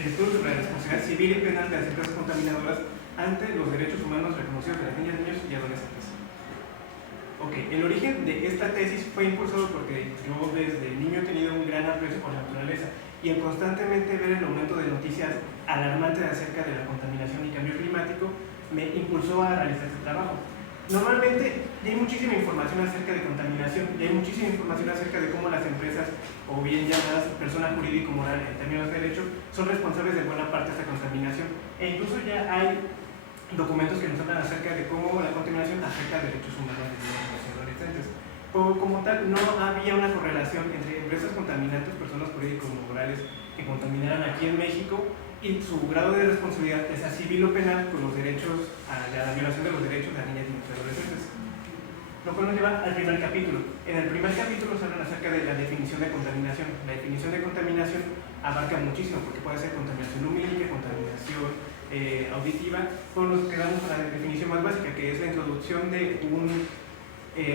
el estudio sobre la responsabilidad civil y penal de las empresas contaminadoras ante los derechos humanos reconocidos de las niñas, niños y adolescentes. Ok, el origen de esta tesis fue impulsado porque yo desde niño he tenido un gran aprecio por la naturaleza y el constantemente ver el aumento de noticias alarmantes acerca de la contaminación y cambio climático me impulsó a realizar este trabajo. Normalmente hay muchísima información acerca de contaminación y hay muchísima información acerca de cómo las empresas, o bien llamadas persona jurídico-moral en términos de derecho, son responsables de buena parte de esta contaminación. E incluso ya hay documentos que nos hablan acerca de cómo la contaminación afecta a derechos humanos de niños y adolescentes. Como tal, no había una correlación entre empresas contaminantes, personas jurídico-morales que contaminaran aquí en México y su grado de responsabilidad, ya sea civil o penal, con los derechos, a la violación de los derechos de las niñas y los adolescentes. Lo cual nos lleva al primer capítulo. En el primer capítulo se habla acerca de la definición de contaminación. La definición de contaminación abarca muchísimo, porque puede ser contaminación lumínica, contaminación auditiva, por los que damos a la definición más básica, que es la introducción de un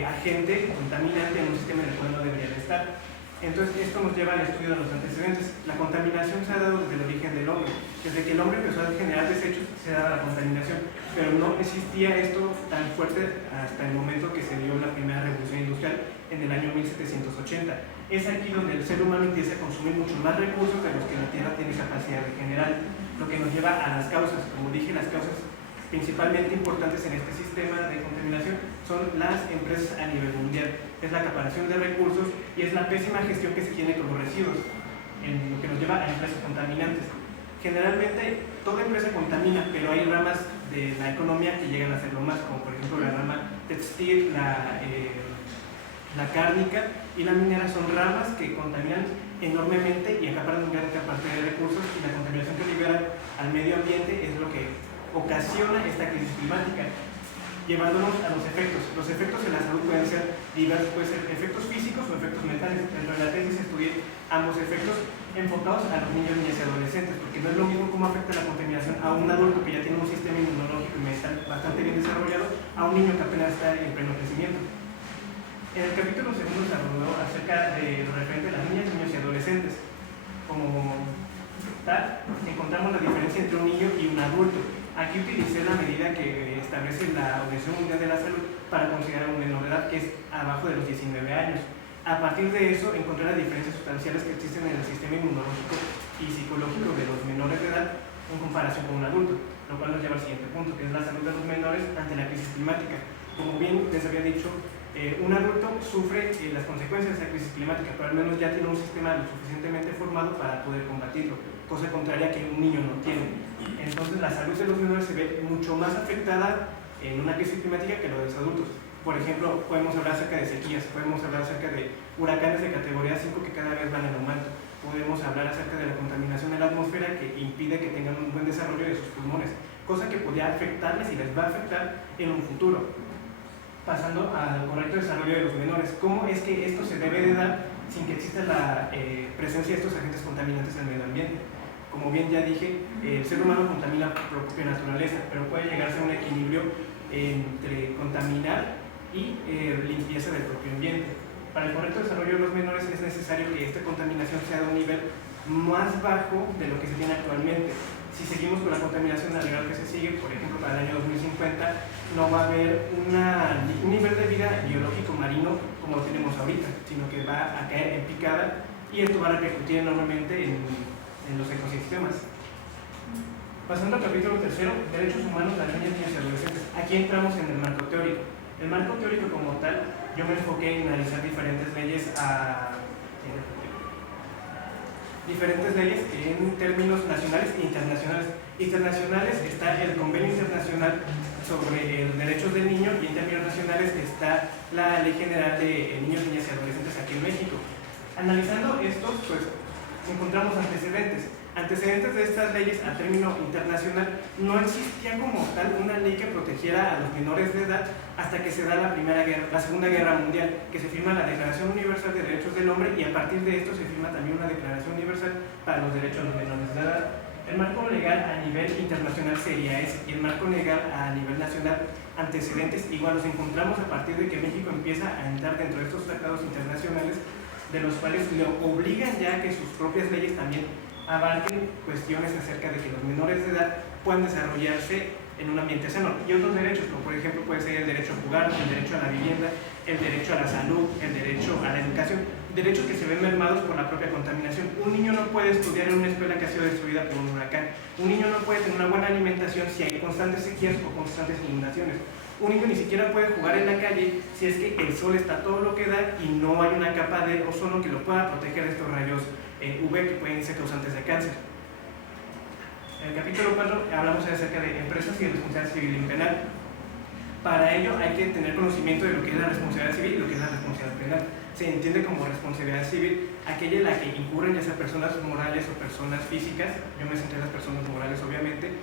agente contaminante en un sistema en el cual no debería de estar. Entonces, esto nos lleva al estudio de los antecedentes. La contaminación se ha dado desde el origen del hombre. Desde que el hombre empezó a generar desechos, se da la contaminación. Pero no existía esto tan fuerte hasta el momento que se dio la primera revolución industrial en el año 1780. Es aquí donde el ser humano empieza a consumir mucho más recursos de los que la Tierra tiene capacidad de generar, lo que nos lleva a las causas. Como dije, las causas principalmente importantes en este sistema de contaminación son las empresas a nivel mundial. Es la acaparación de recursos y es la pésima gestión que se tiene con los residuos, en lo que nos lleva a empresas contaminantes. Generalmente toda empresa contamina, pero hay ramas de la economía que llegan a hacerlo más, como por ejemplo la rama textil, la cárnica y la minera. Son ramas que contaminan enormemente y acaparan una gran parte de recursos, y la contaminación que liberan al medio ambiente es lo que ocasiona esta crisis climática, llevándonos a los efectos. Los efectos en la salud pueden ser diversos, pueden ser efectos físicos o efectos mentales. Dentro de la tesis estudié ambos efectos enfocados a los niños, niñas y adolescentes, porque no es lo mismo cómo afecta la contaminación a un adulto que ya tiene un sistema inmunológico y mental bastante bien desarrollado, a un niño que apenas está en pleno crecimiento. En el capítulo segundo se habló acerca de lo referente a las niñas, niños y adolescentes. Como tal, encontramos la diferencia entre un niño y un adulto. Aquí utilicé la medida que establece la Organización Mundial de la Salud para considerar un menor de edad, que es abajo de los 19 años. A partir de eso, encontré las diferencias sustanciales que existen en el sistema inmunológico y psicológico de los menores de edad en comparación con un adulto, lo cual nos lleva al siguiente punto, que es la salud de los menores ante la crisis climática. Como bien les había dicho, un adulto sufre las consecuencias de esa crisis climática, pero al menos ya tiene un sistema lo suficientemente formado para poder combatirlo, cosa contraria que un niño no tiene. Entonces la salud de los menores se ve mucho más afectada en una crisis climática que lo de los adultos. Por ejemplo, podemos hablar acerca de sequías, podemos hablar acerca de huracanes de categoría 5 que cada vez van en aumento, podemos hablar acerca de la contaminación de la atmósfera que impide que tengan un buen desarrollo de sus pulmones, cosa que podría afectarles y les va a afectar en un futuro. Pasando al correcto desarrollo de los menores, ¿cómo es que esto se debe de dar sin que exista la presencia de estos agentes contaminantes en el medio ambiente? Como bien ya dije, el ser humano contamina por propia naturaleza, pero puede llegarse a un equilibrio entre contaminar y limpieza del propio ambiente. Para el correcto desarrollo de los menores es necesario que esta contaminación sea de un nivel más bajo de lo que se tiene actualmente. Si seguimos con la contaminación al nivel que se sigue, por ejemplo para el año 2050, no va a haber un nivel de vida biológico marino como lo tenemos ahorita, sino que va a caer en picada, y esto va a repercutir enormemente en los ecosistemas. Pasando al capítulo tercero, derechos humanos de las niñas, niños y adolescentes. Aquí entramos en el marco teórico. El marco teórico como tal, yo me enfoqué en analizar diferentes leyes en términos nacionales e internacionales. Internacionales está el Convenio Internacional sobre los Derechos del Niño, y en términos nacionales está la Ley General de Niños, Niñas y Adolescentes aquí en México. Analizando estos, pues encontramos antecedentes de estas leyes a término internacional. No existía como tal una ley que protegiera a los menores de edad hasta que se da la Segunda Guerra Mundial, que se firma la Declaración Universal de Derechos del Hombre, y a partir de esto se firma también una Declaración Universal para los Derechos de los Menores de Edad. El marco legal a nivel internacional sería ese, y el marco legal a nivel nacional, antecedentes igual los encontramos a partir de que México empieza a entrar dentro de estos tratados internacionales, de los cuales le obligan ya que sus propias leyes también abarquen cuestiones acerca de que los menores de edad puedan desarrollarse en un ambiente sano, y otros derechos, como por ejemplo puede ser el derecho a jugar, el derecho a la vivienda, el derecho a la salud, el derecho a la educación, derechos que se ven mermados por la propia contaminación. Un niño no puede estudiar en una escuela que ha sido destruida por un huracán. Un niño no puede tener una buena alimentación si hay constantes sequías o constantes inundaciones. Un niño ni siquiera puede jugar en la calle si es que el sol está todo lo que da y no hay una capa de ozono que lo pueda proteger de estos rayos UV que pueden ser causantes de cáncer. En el capítulo 4 hablamos acerca de empresas y responsabilidad civil y penal. Para ello hay que tener conocimiento de lo que es la responsabilidad civil y lo que es la responsabilidad penal. Se entiende como responsabilidad civil aquella en la que incurren ya sea personas morales o personas físicas, yo me centré en las personas morales obviamente,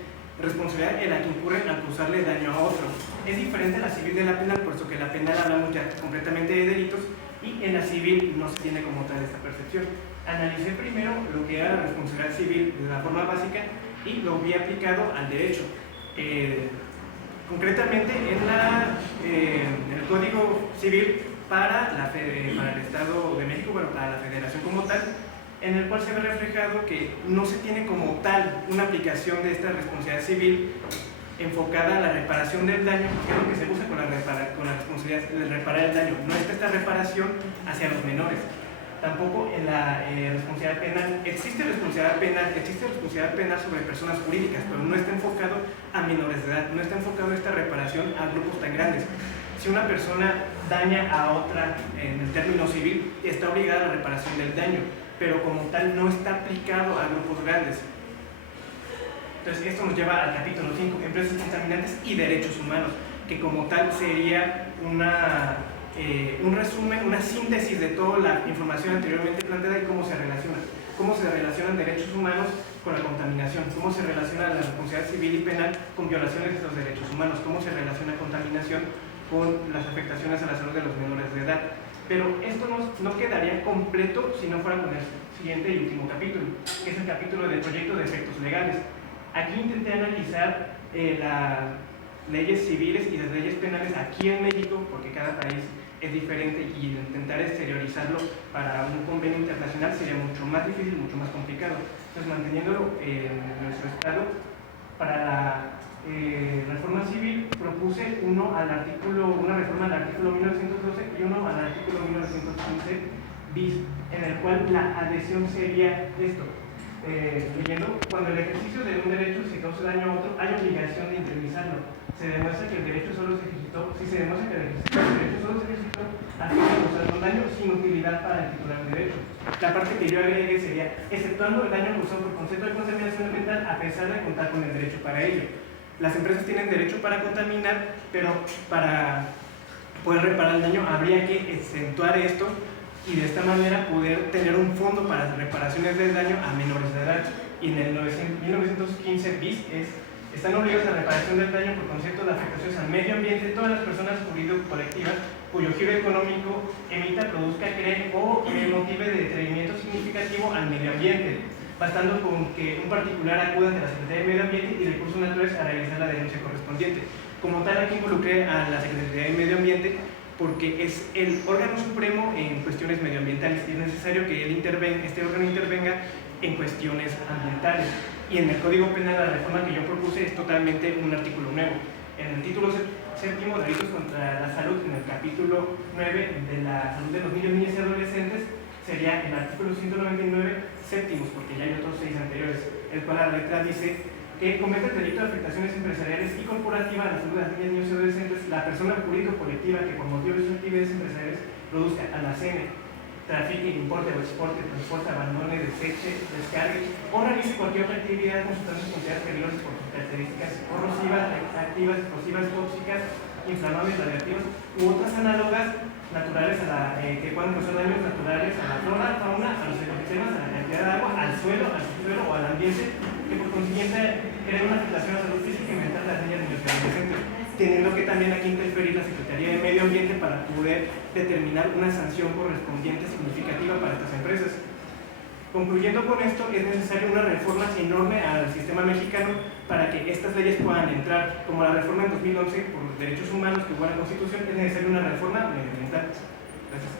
responsabilidad en la que incurren al causarle daño a otro. Es diferente a la civil de la penal, puesto que en la penal hablamos ya completamente de delitos y en la civil no se tiene como tal esta percepción. Analicé primero lo que era la responsabilidad civil de la forma básica y lo vi aplicado al derecho. Concretamente en el Código Civil para el Estado de México, bueno, para la Federación como tal, en el cual se ve reflejado que no se tiene como tal una aplicación de esta responsabilidad civil enfocada a la reparación del daño, que es lo que se usa con la responsabilidad de reparar el daño. No está esta reparación hacia los menores. Tampoco en la responsabilidad penal, existe responsabilidad penal sobre personas jurídicas, pero no está enfocado a menores de edad, no está enfocado esta reparación a grupos tan grandes. Si una persona daña a otra en el término civil, está obligada a la reparación del daño, pero como tal no está aplicado a grupos grandes. Entonces esto nos lleva al capítulo 5, empresas contaminantes y derechos humanos, que como tal sería un resumen, una síntesis de toda la información anteriormente planteada y cómo se relacionan derechos humanos con la contaminación, cómo se relaciona la responsabilidad civil y penal con violaciones de estos derechos humanos, cómo se relaciona contaminación con las afectaciones a la salud de los menores de edad. Pero esto no quedaría completo si no fuera con el siguiente y último capítulo, que es el capítulo del proyecto de efectos legales. Aquí intenté analizar las leyes civiles y las leyes penales aquí en México, porque cada país es diferente y intentar exteriorizarlo para un convenio internacional sería mucho más difícil, mucho más complicado. Entonces, manteniéndolo en nuestro estado, para la reforma civil propuse una reforma al artículo 1912 y uno al artículo 1915 bis, en el cual la adhesión sería esto. Leyendo, cuando el ejercicio de un derecho se causa daño a otro, hay obligación de indemnizarlo. Se demuestra que el derecho solo se ejercitó, a fin de causar un daño sin utilidad para el titular del derecho. La parte que yo agregué sería, exceptuando el daño causado por concepto de contaminación ambiental, a pesar de contar con el derecho para ello. Las empresas tienen derecho para contaminar, pero para poder reparar el daño habría que exentuar esto y de esta manera poder tener un fondo para las reparaciones del daño a menores de edad. Y en el 1915 bis están obligados a la reparación del daño por concepto de afectaciones al medio ambiente todas las personas jurídico-colectivas cuyo giro económico emita, produzca, cree o motive de detenimiento significativo al medio ambiente, bastando con que un particular acuda ante la Secretaría de Medio Ambiente y Recursos Naturales a realizar la denuncia correspondiente. Como tal, aquí involucré a la Secretaría de Medio Ambiente porque es el órgano supremo en cuestiones medioambientales y es necesario que este órgano intervenga en cuestiones ambientales. Y en el Código Penal, la reforma que yo propuse es totalmente un artículo nuevo. En el título séptimo, delitos contra la salud, en el capítulo 9 de la salud de los niños, niñas y adolescentes, sería el artículo 199 séptimos, porque ya hay otros 6 anteriores, el cual la letra dice que comete el delito de afectaciones empresariales y corporativas a la salud de las niñas, niños y adolescentes la persona jurídica o colectiva que por motivo de sus actividades empresariales produzca, almacene, trafique, importe o exporte, transporte, abandone, deseche, descargue o realice cualquier otra actividad con sustancias consideradas peligrosas por sus características corrosivas, activas, explosivas, tóxicas, inflamables, radiactivas u otras análogas naturales que puedan causar daños naturales a la flora, fauna, a los ecosistemas, a la cantidad de agua, al suelo, al subsuelo o al ambiente, que por consiguiente creen una afectación a la salud física y mental de las niñas, niños y adolescentes, teniendo que también aquí interferir la Secretaría de Medio Ambiente para poder determinar una sanción correspondiente significativa para estas empresas. Concluyendo con esto, es necesaria una reforma enorme al sistema mexicano para que estas leyes puedan entrar, como la reforma en 2011 por los derechos humanos que hubo en la Constitución, es necesaria una reforma medioambiental. Gracias.